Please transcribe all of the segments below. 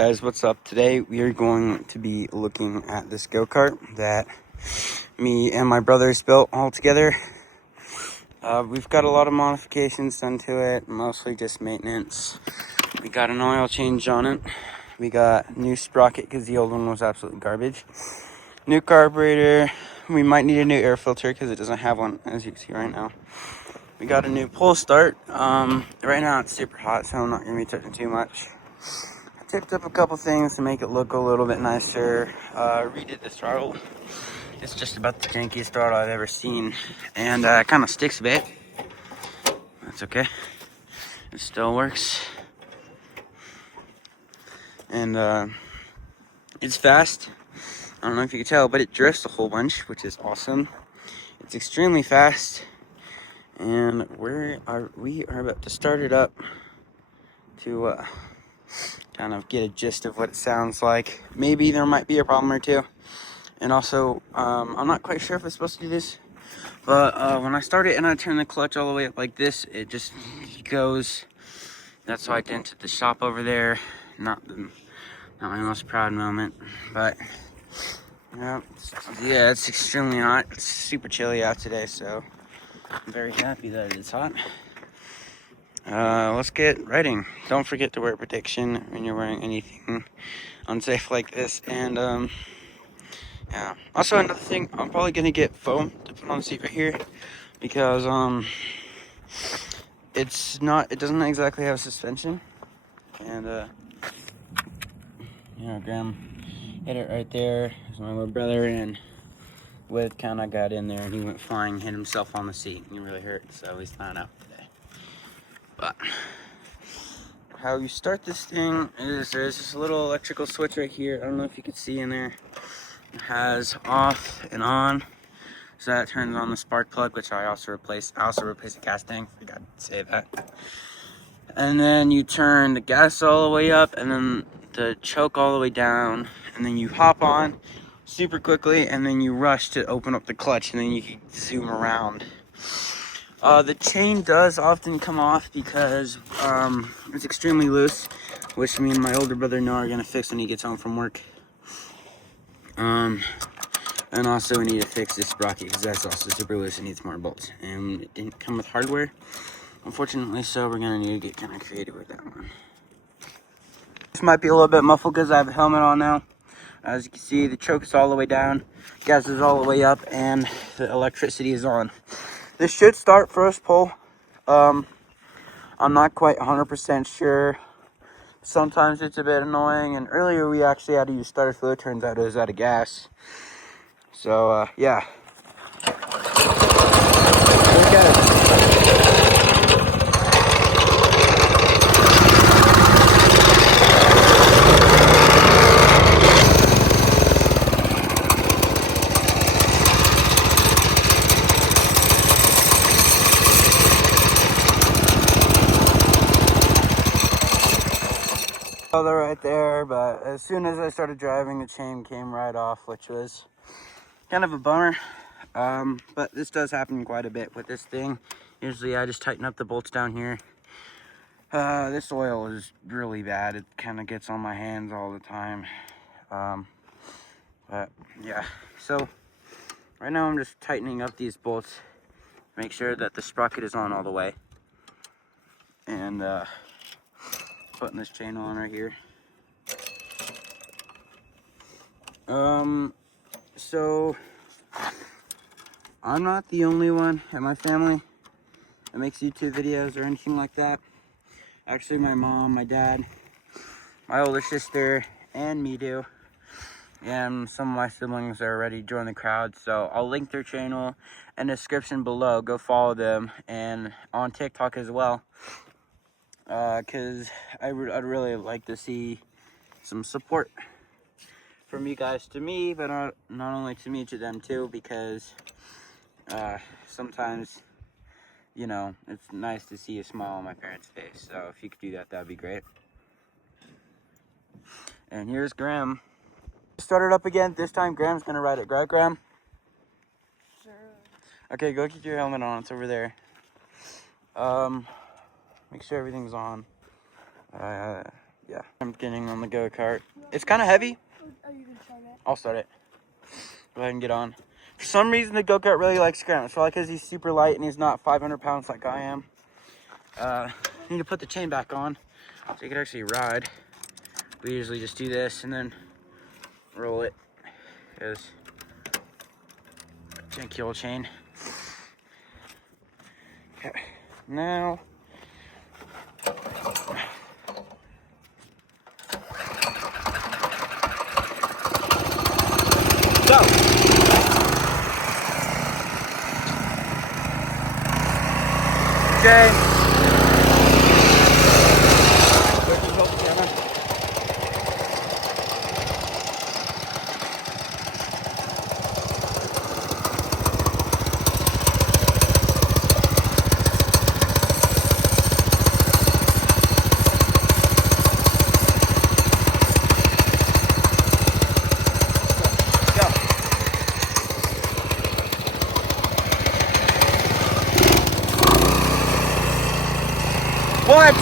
Guys, what's up? Today we are going to be looking at this go-kart that me and my brothers built all together. We've got a lot of modifications done to it, mostly just maintenance. We got an oil change on it. We got new sprocket because the old one was absolutely garbage. New carburetor. We might need a new air filter because it doesn't have one, as you can see right now. We got a new pull start. Right now it's super hot, so I'm not going to be touching too much. Tipped up a couple things to make it look a little bit nicer. Redid the throttle. It's just about the jankiest throttle I've ever seen, and it kind of sticks a bit. That's okay. It still works, and it's fast. I don't know if you can tell, but it drifts a whole bunch, which is awesome. It's extremely fast, and we are about to start it up to kind of get a gist of what it sounds like. Maybe there might be a problem or two. And also, I'm not quite sure if it's supposed to do this, but when I start it and I turn the clutch all the way up like this, it just goes. That's why I dented the shop over there. Not my most proud moment, but yeah, it's extremely hot. It's super chilly out today, so I'm very happy that it's hot. Let's get riding. Don't forget to wear protection when you're wearing anything unsafe like this. And yeah. Also, another thing, I'm probably gonna get foam to put on the seat right here because it doesn't exactly have suspension. And Graham hit it right there. There's my little brother, and With kind of got in there and he went flying, hit himself on the seat, and he really hurt, so he's not out today. But how you start this thing is there's this little electrical switch right here. I don't know if you can see in there. It has off and on, so that turns on the spark plug, which I also replaced. I also replaced the gas tank, forgot to say that. And then you turn the gas all the way up, and then the choke all the way down, and then you hop on super quickly, and then you rush to open up the clutch, and then you can zoom around. The chain does often come off because it's extremely loose, which me and my older brother Noah are gonna fix when he gets home from work. And also we need to fix this sprocket because that's also super loose and needs more bolts. And it didn't come with hardware, unfortunately, so we're gonna need to get kind of creative with that one. This might be a little bit muffled because I have a helmet on now. As you can see, the choke is all the way down, gas is all the way up, and the electricity is on. This should start first pull. I'm not quite 100% sure. Sometimes it's a bit annoying, and earlier we actually had to use starter fluid. Turns out it was out of gas. So, yeah. Look at it. They're right there, but as soon as I started driving, the chain came right off, which was kind of a bummer. But this does happen quite a bit with this thing. Usually I just tighten up the bolts down here. This oil is really bad. It kind of gets on my hands all the time. But yeah, so right now I'm just tightening up these bolts, make sure that the sprocket is on all the way, and putting this chain on right here. So I'm not the only one in my family that makes YouTube videos or anything like that. Actually, my mom, my dad, my older sister, and me do. And some of my siblings are already joining the crowd, so I'll link their channel in the description below. Go follow them, and on TikTok as well, because I'd really like to see some support from you guys to me, but not only to me, to them too, because sometimes, you know, it's nice to see a smile on my parents' face. So if you could do that, that'd be great. And here's Graham. Start it up again. This time Graham's gonna ride it. Right, Graham? Sure. Okay, go keep your helmet on. It's over there. Make sure everything's on. Yeah, I'm getting on the go-kart. It's kind of heavy. Are you gonna start it? I'll start it. Go ahead and get on. For some reason, the go-kart really likes ground. It's probably because he's super light and he's not 500 pounds like I am. You need to put the chain back on so you can actually ride. We usually just do this and then roll it. Because janky old chain. Okay, now. Go! Okay. What?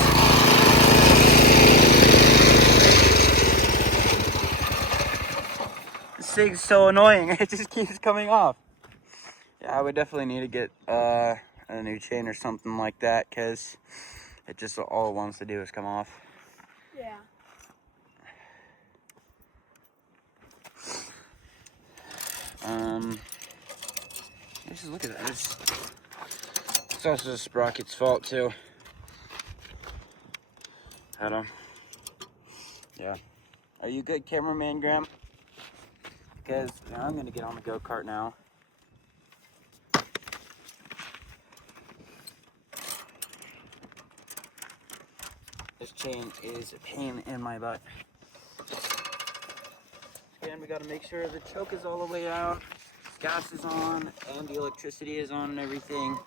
This thing's so annoying. It just keeps coming off. Yeah, I would definitely need to get a new chain or something like that because it just all it wants to do is come off. Yeah. Just look at that. It's also the sprocket's fault too. Yeah. Are you good, cameraman Graham? Because I'm gonna get on the go-kart now. This chain is a pain in my butt. Again, we gotta make sure the choke is all the way out, gas is on, and the electricity is on and everything.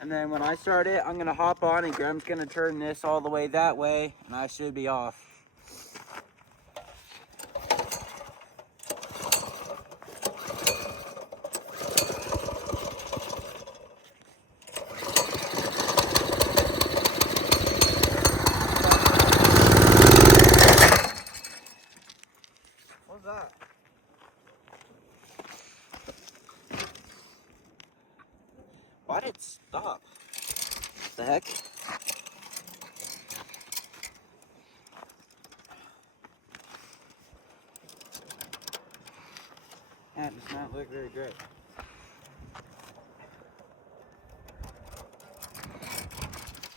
And then when I start it, I'm gonna hop on and Graham's gonna turn this all the way that way, and I should be off. What's that? Why did it stop? What the heck? That does not look very great.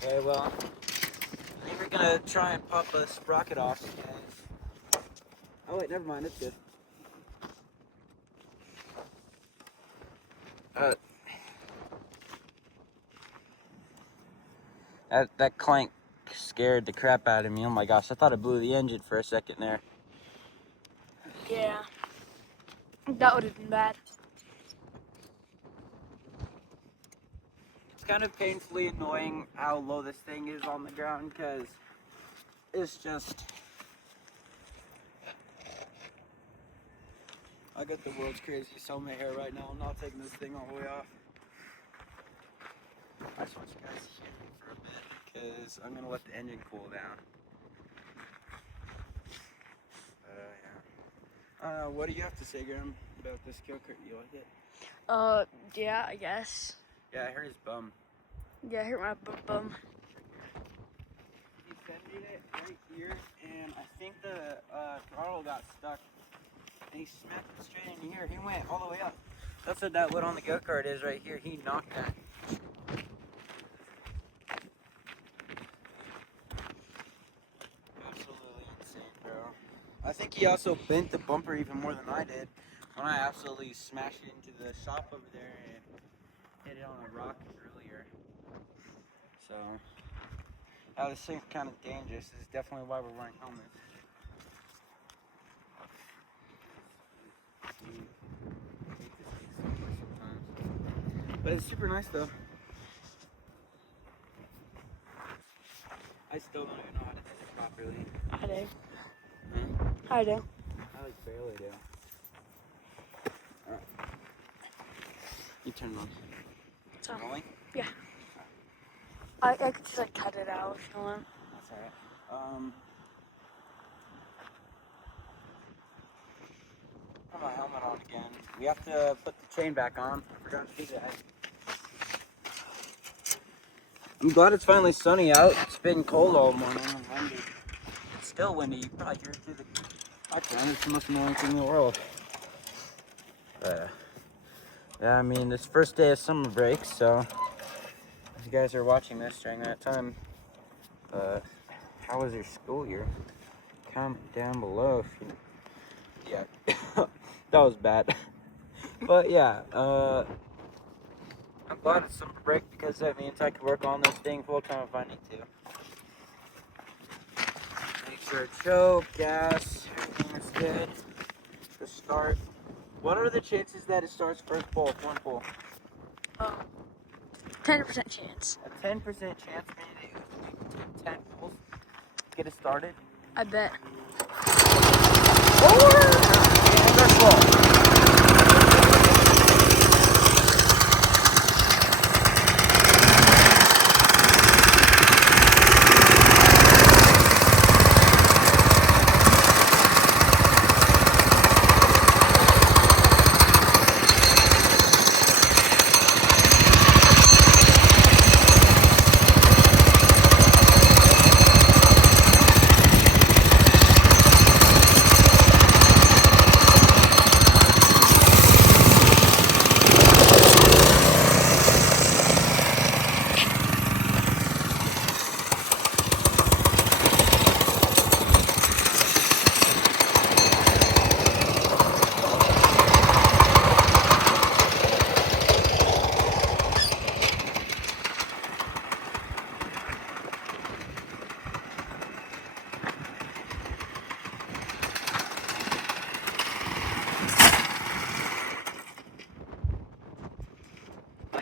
Okay, well, I think we're gonna try and pop a sprocket off. Oh wait, never mind, it's good. That clank scared the crap out of me. Oh my gosh, I thought it blew the engine for a second there. Yeah. That would have been bad. It's kind of painfully annoying how low this thing is on the ground because it's just... I got the world's craziest helmet hair right now. I'm not taking this thing all the way off. I just want you guys to hear me for a bit because I'm gonna let the engine cool down. Yeah. What do you have to say, Graham, about this go-kart? You like it? Yeah, I guess. Yeah, I heard his bum. Yeah, I hurt my bum. He fended it right here, and I think the throttle got stuck. And he smacked it straight in here. He went all the way up. That's what that wood on the go-kart is right here. He knocked that. Absolutely insane, bro. I think he also bent the bumper even more than I did when I absolutely smashed it into the shop over there and hit it on a rock earlier. So, this thing's kind of dangerous. This is definitely why we're wearing helmets. But it's super nice though. I still don't even know how to do it properly. I do. Hmm? I do. I like barely do. Alright. You turn it on. So, Rolling? yeah. I could just like cut it out if you want. That's alright. we have to put the chain back on. I forgot to do that. I'm glad it's finally sunny out. It's been cold all morning and windy. It's still windy. You probably hear it through the background. It's the most annoying thing in the world. But yeah, I mean, it's first day of summer break, so if you guys are watching this during that time, how was your school year? Comment down below if you. Yeah, that was bad. But yeah, I'm glad it's summer break because that means I can work on this thing full time if I need to. Make sure choke, gas, everything is good to start. What are the chances that it starts first pull, one pull? 10% chance. A 10% chance, meaning that you have to take 10 pulls to get it started. I bet. And first pull.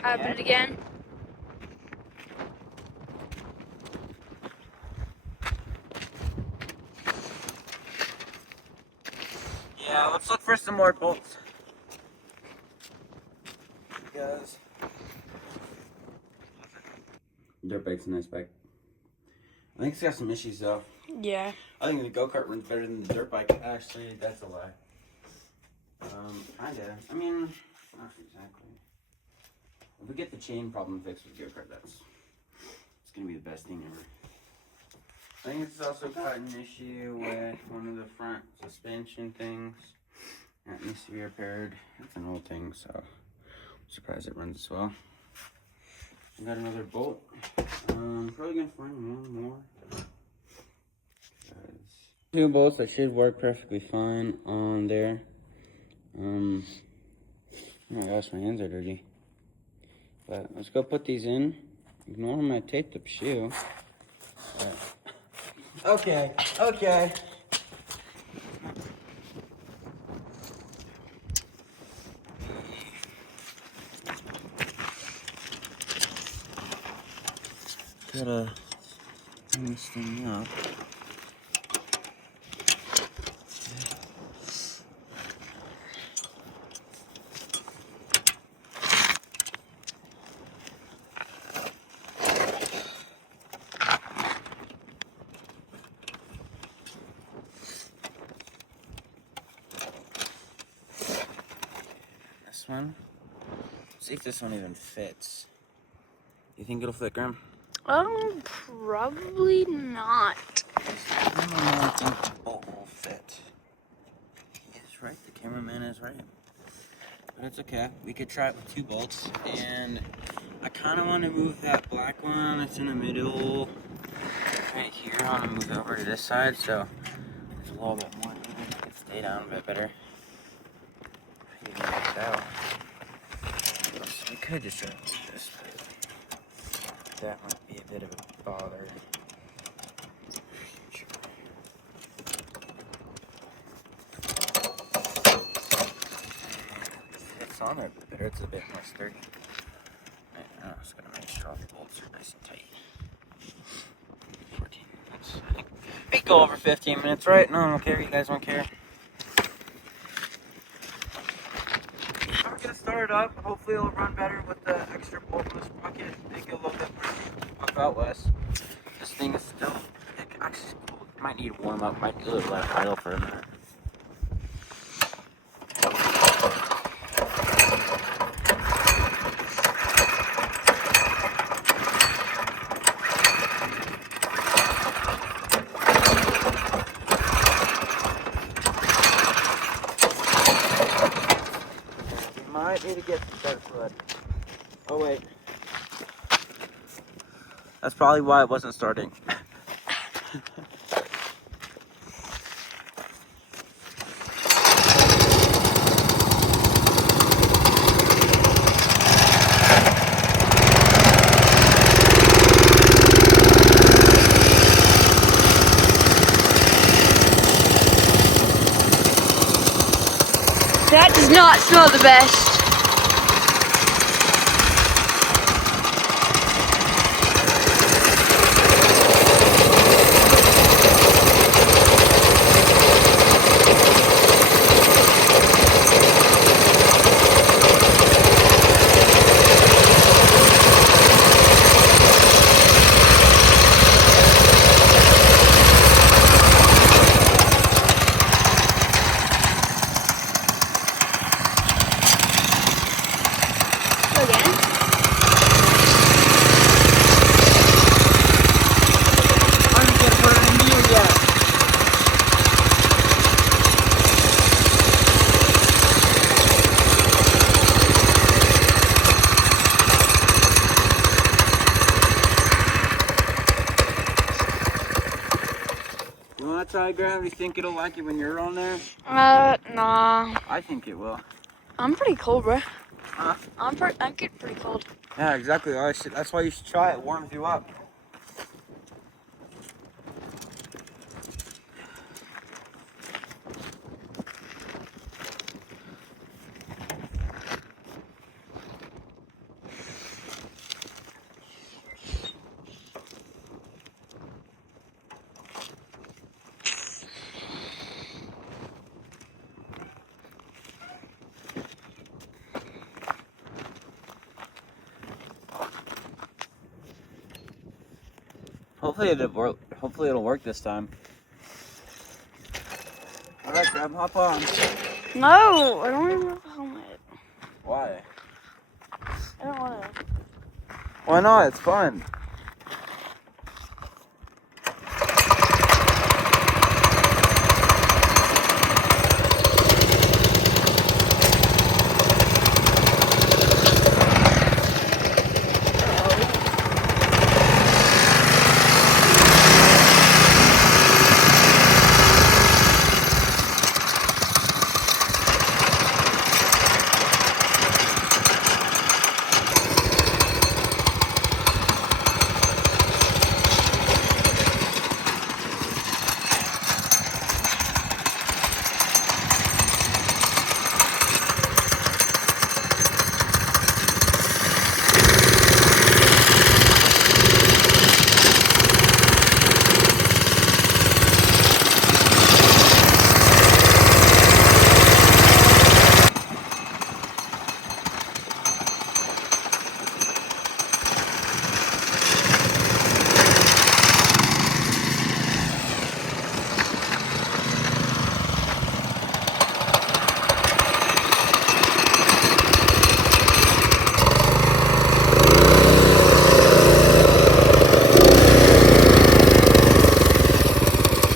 Happen it again. Yeah, let's look for some more bolts. Because dirt bike's a nice bike. I think it's got some issues though. Yeah. I think the go-kart runs better than the dirt bike. Actually, that's a lie. Kinda. I mean, not exactly. If we get the chain problem fixed with go-kart, it's gonna be the best thing ever. I think it's also got an issue with one of the front suspension things. That needs to be repaired. It's an old thing, so I'm surprised it runs as well. I got another bolt. Probably gonna find one more. Two bolts that should work perfectly fine on there. Oh my gosh, my hands are dirty. But let's go put these in. Ignore them, I taped the shoe. Right. Okay. Gotta clean this thing up. This one. See if this one even fits. You think it'll fit, Graham? Probably not. I don't know, I think the bolt will fit. He is right, the cameraman is right. But it's okay, we could try it with two bolts. And I kind of want to move that black one that's in the middle right here. I want to move it over to this side so it's a little bit more even. It can stay down a bit better. Even like that. We could just try it like this. That might be a bit of a bother. It's on there a bit better, it's a bit more sturdy. I'm just gonna make sure all the bolts are nice and tight. 14 minutes. I think we go over 15 minutes, right? No, I don't care. You guys don't care. We're gonna start it up. Hopefully it'll run better with the extra bolt in the sprocket. Make it a little bit puff out less. This thing is still actually cool. Might need to warm up. Might need to let it idle for a minute. might need to get some better fluid. Oh wait. That's probably why it wasn't starting. That does not smell the best. Again? I'm gonna put it in gear yet. You wanna try, Graham? You think it'll like it when you're on there? Nah. I think it will. I'm pretty cold, bro. Huh? I'm getting pretty cold. Yeah, exactly. That's why you should try it. It warms you up. Hopefully it'll work this time. All right, Graham, hop on. No, I don't even have a helmet. Why? I don't want to. Why not? It's fun.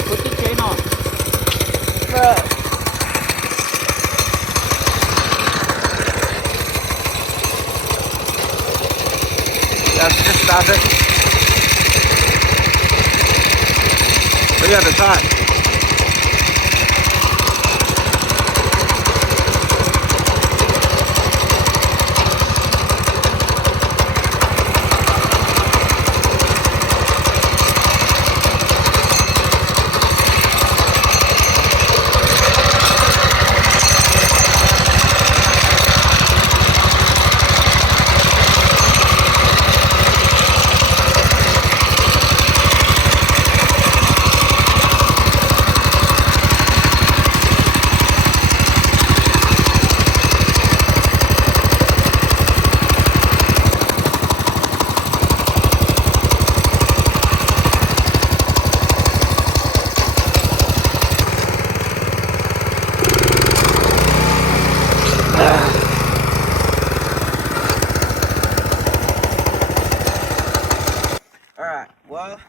Put the chain on. Bro. That's just stop it. Oh yeah, the hot. Alright, well,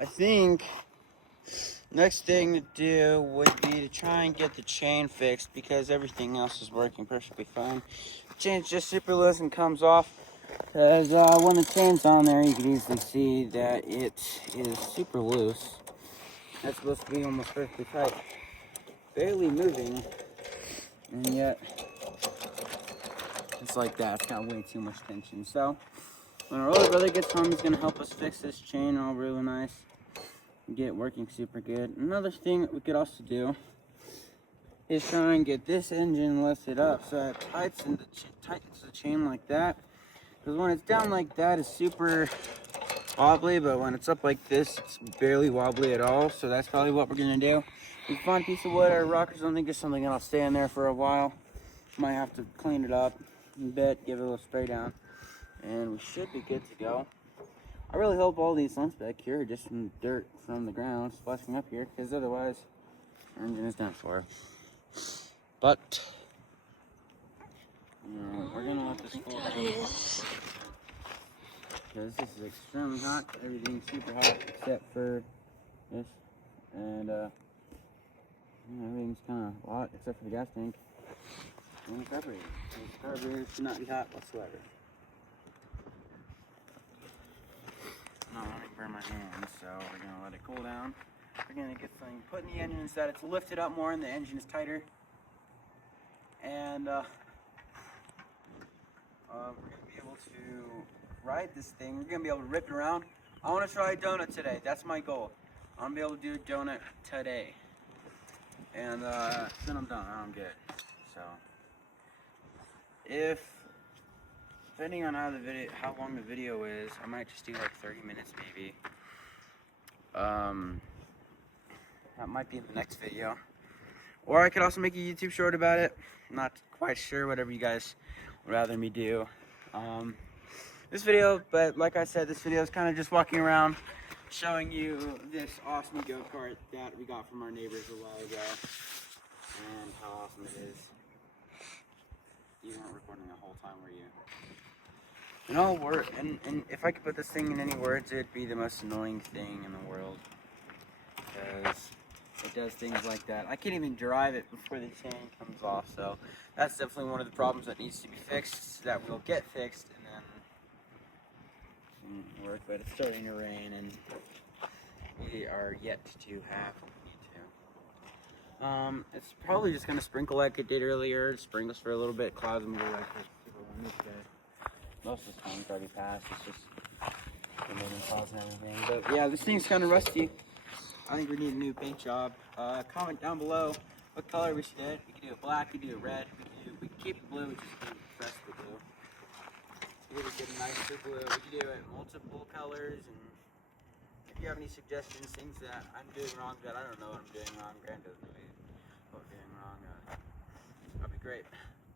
I think Next thing to do would be to try and get the chain fixed because everything else is working perfectly fine. The chain's just super loose and comes off. Because when the chain's on there, you can easily see that it is super loose. That's supposed to be almost perfectly tight. Barely moving, and yet it's like that. It's got way too much tension. So when our older brother gets home, he's going to help us fix this chain all really nice. Get it working super good. Another thing that we could also do is try and get this engine lifted up so it tightens the chain like that. Because when it's down like that, it's super wobbly, but when it's up like this, it's barely wobbly at all. So that's probably what we're gonna do. We find a piece of wood or rock or something, just something that'll stay in there for a while. Might have to clean it up a bit, give it a little spray down, and we should be good to go. I really hope all these lumps back here are just some dirt from the ground splashing up here, because otherwise our engine is done for. But we're gonna let this cool down because this is extremely hot. Everything's super hot except for this, and everything's kind of hot except for the gas tank and the carburetor. The carburetor should not be hot whatsoever. I'm not wanting to burn my hands, so we're gonna let it cool down. We're gonna get something put in the engine so that it's lifted up more and the engine is tighter. And we're gonna be able to ride this thing. We're gonna be able to rip it around. I want to try a donut today. That's my goal. I'm gonna be able to do a donut today. And then I'm done. I'm good. So depending on how long the video is, I might just do like 30 minutes maybe. That might be in the next video. Or I could also make a YouTube short about it. Not quite sure, whatever you guys would rather me do. This video, but like I said, this video is kind of just walking around showing you this awesome go-kart that we got from our neighbors a while ago and how awesome it is. You weren't recording the whole time, were you? And if I could put this thing in any words, it'd be the most annoying thing in the world, because it does things like that. I can't even drive it before the chain comes off, so that's definitely one of the problems that needs to be fixed, that will get fixed and then work. But it's starting to rain, and we are yet to have what we need to. It's probably just gonna sprinkle like it did earlier. It sprinkles for a little bit, clouds and blue like this. Most of the time's already passed. It's just the moving clouds and everything. But yeah, this thing's kind of rusty. I think we need a new paint job. Comment down below what color we should get. We could do it black, we could do it red, we could keep it blue, we just do press the blue. We could get a nicer blue. We could do it multiple colors, and if you have any suggestions, things that I'm doing wrong that I don't know what I'm doing wrong, Grant doesn't know what I'm doing wrong, that'd be great.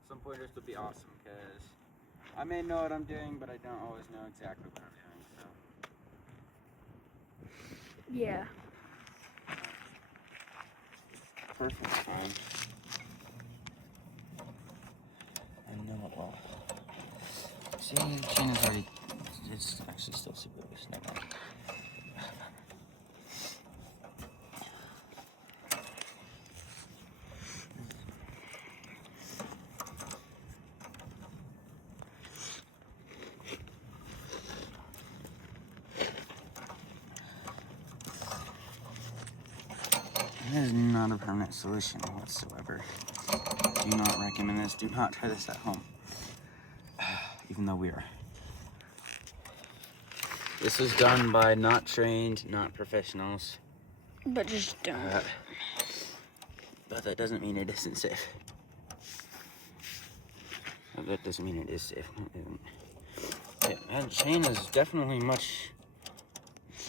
Some pointers would be awesome, because I may know what I'm doing, but I don't always know exactly what I'm doing, so. Yeah. Perfect time. I know it well. See, the chain is already, it's actually still super loose. Never mind. That is not a permanent solution whatsoever. Do not recommend this. Do not try this at home. Even though we are. This was done by not trained, not professionals. But just don't. But that doesn't mean it isn't safe. That doesn't mean it is safe. Yeah, that chain is definitely much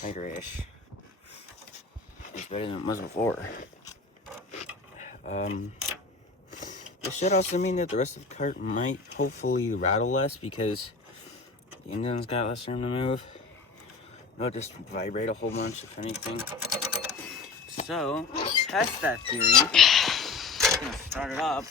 tighter-ish. It's better than it was before. This should also mean that the rest of the cart might hopefully rattle less, because the engine's got less room to move. It'll just vibrate a whole bunch, if anything. So, to test that theory, I'm gonna start it up.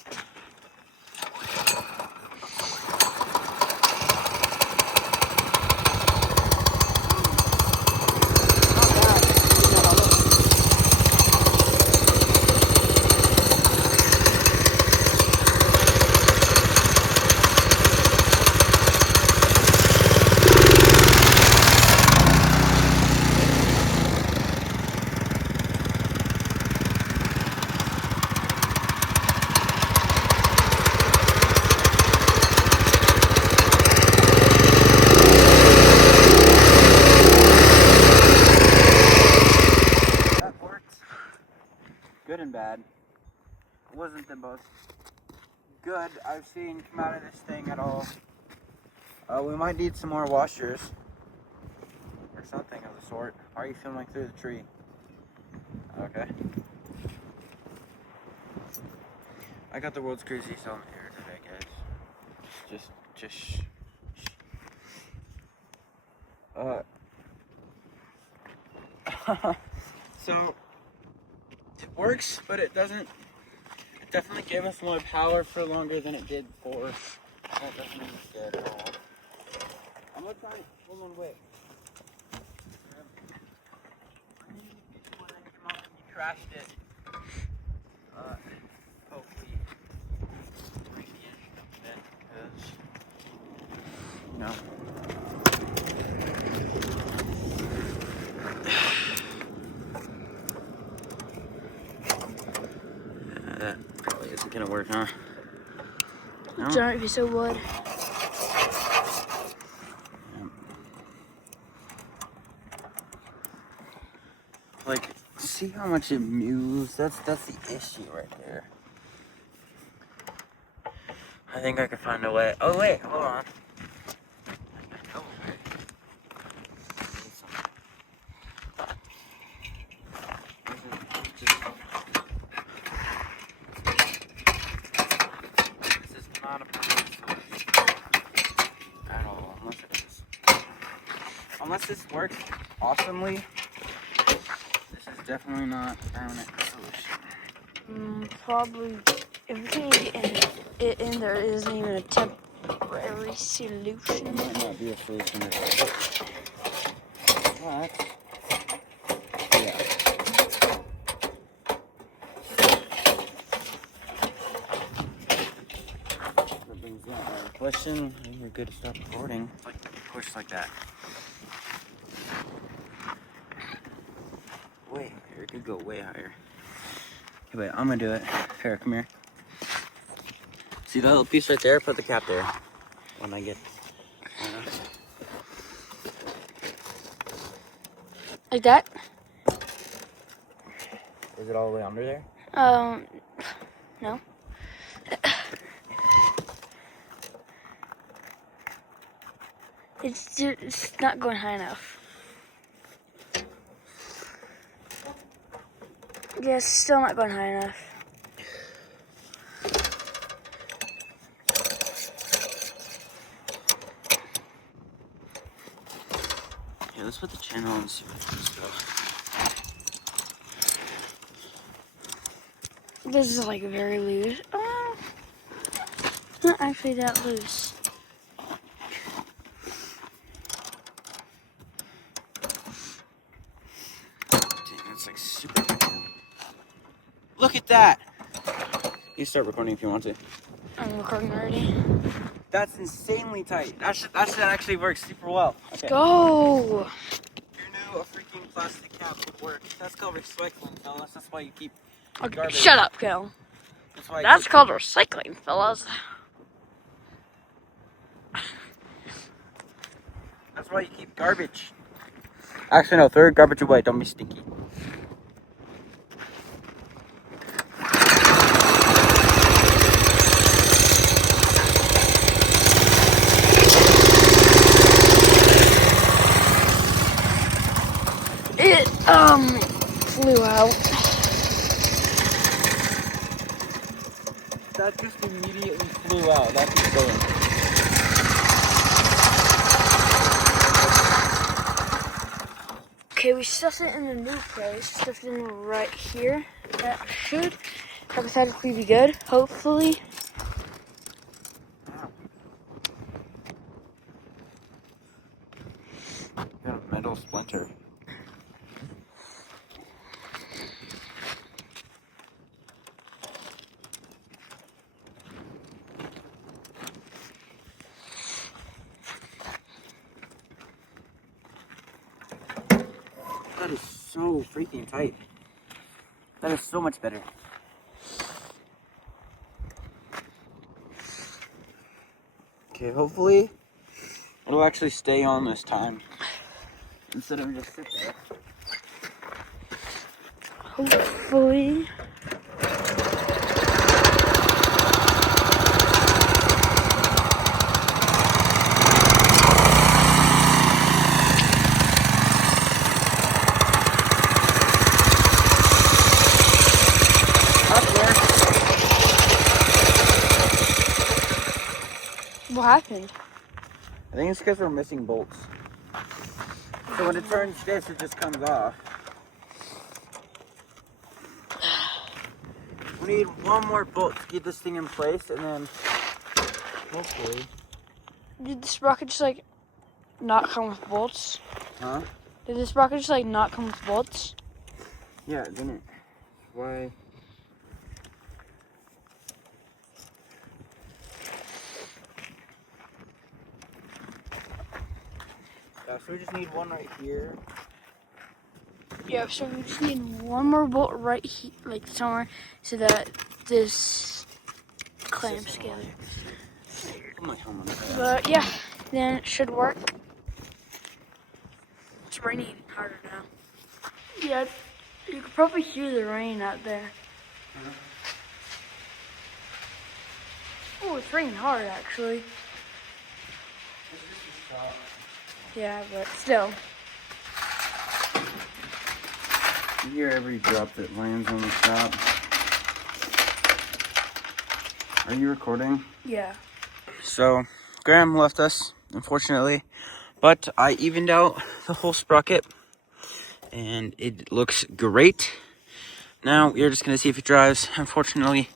good and bad. It wasn't the most good I've seen come out of this thing at all. We might need some more washers or something of the sort. Why are you filming through the tree? Okay. I got the world's craziest helmet here today, guys. Just shh. So it works, but it doesn't. It definitely gave us more power for longer than it did before. That doesn't mean it's good at all. I'm gonna try and hold on, wait. You crashed it. Hopefully, because no. That probably isn't gonna work, huh? No? It's alright if you so would. Like, see how much it moves? That's the issue right there. I think I could find a way. Oh wait, hold on. Oh, wait. This is not a permanent solution at all, unless it is. Unless this works awesomely, this is definitely not a permanent solution. Probably everything in there isn't even a temporary solution. It might not be a solution at all. But, yeah. That brings that question. I think you're good to stop recording. Like, push like that. Way higher. It could go way higher. Okay, wait, I'm gonna do it. Here, come here. See that little piece right there? Put the cap there. When I get. Like that? Is it all the way under there? No. It's not going high enough. Yeah, it's still not going high enough. Okay, let's put the channel on and see where things go. This is like very loose. Oh, not actually that loose. Dang, that's like super tight. Look at that! You start recording if you want to. I'm recording already. That's insanely tight. That should actually work super well. Okay. Go! Who knew a freaking plastic cap would work? That's called recycling, fellas. That's why you keep Okay, garbage. shut up, Kel. That's why. That's called recycling, fellas. That's why you keep garbage. Actually, no. Throw your garbage away. Don't be stinky. It flew out. That just immediately flew out. That's insane. Okay, we stuffed it in a new place. Stuffed it in right here. That should hypothetically be good. Hopefully. Got a metal splinter. That is so freaking tight. That is so much better. Okay, hopefully it'll actually stay on this time instead of just sit there. Hopefully. What happened? I think it's because we're missing bolts. So when it turns this, it just comes off. We need one more bolt to keep this thing in place, and then hopefully. Did the sprocket just like not come with bolts? Huh? Did the sprocket just like not come with bolts? Yeah, it didn't. Why? So we just need one right here. Yeah, so we just need one more bolt right here, like somewhere, so that this clamps together. Put my helmet on. But yeah, then it should work. It's raining harder now. Yeah, you could probably hear the rain out there. Oh, it's raining hard actually. Yeah, but still. You hear every drop that lands on the stop. Are you recording? Yeah. So, Graham left us, unfortunately, but I evened out the whole sprocket, and it looks great. Now, we're just going to see if it drives. Unfortunately,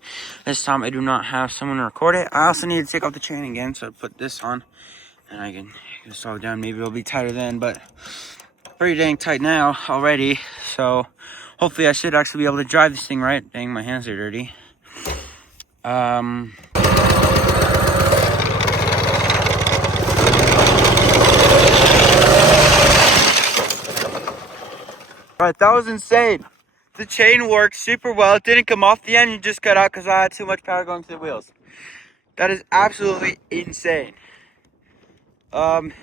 this time I do not have someone to record it. I also need to take off the chain again, so I put this on, and I can slow it down. Maybe it'll be tighter then, but pretty dang tight now already, so hopefully I should actually be able to drive this thing right. Dang, my hands are dirty. Alright, that was insane. The chain worked super well. It didn't come off the engine, just cut out because I had too much power going to the wheels. That is absolutely insane. I'm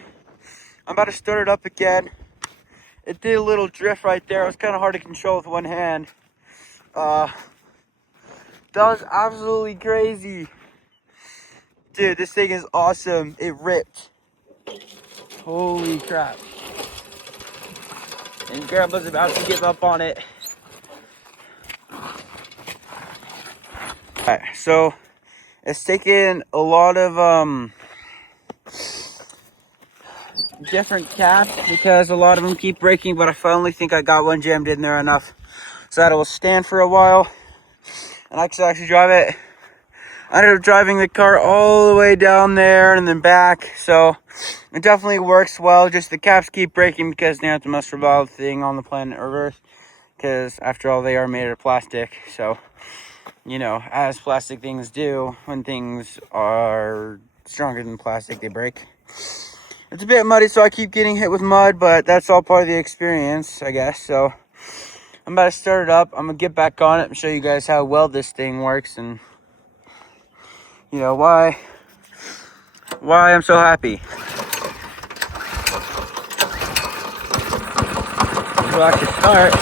about to start it up again. It did a little drift right there. It was kind of hard to control with one hand. That was absolutely crazy. Dude, this thing is awesome. It ripped. Holy crap. And Grandpa's about to give up on it. Alright, so it's taken a lot of different caps because a lot of them keep breaking, but I finally think I got one jammed in there enough so that it will stand for a while and I can actually drive it. I ended up driving the car all the way down there and then back, so it definitely works well. Just the caps keep breaking because they're not the most reliable thing on the planet Earth, because after all, they are made of plastic. So, you know, as plastic things do, when things are stronger than plastic, they break. It's a bit muddy, so I keep getting hit with mud, but that's all part of the experience, I guess. So I'm about to start it up. I'm gonna get back on it and show you guys how well this thing works, and you know why I'm so happy. We'll actually start.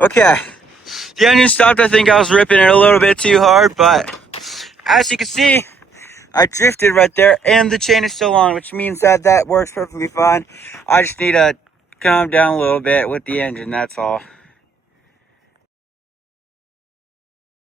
Okay, the engine stopped. I think I was ripping it a little bit too hard, but as you can see, I drifted right there, and the chain is still on, which means that works perfectly fine. I just need to calm down a little bit with the engine, that's all.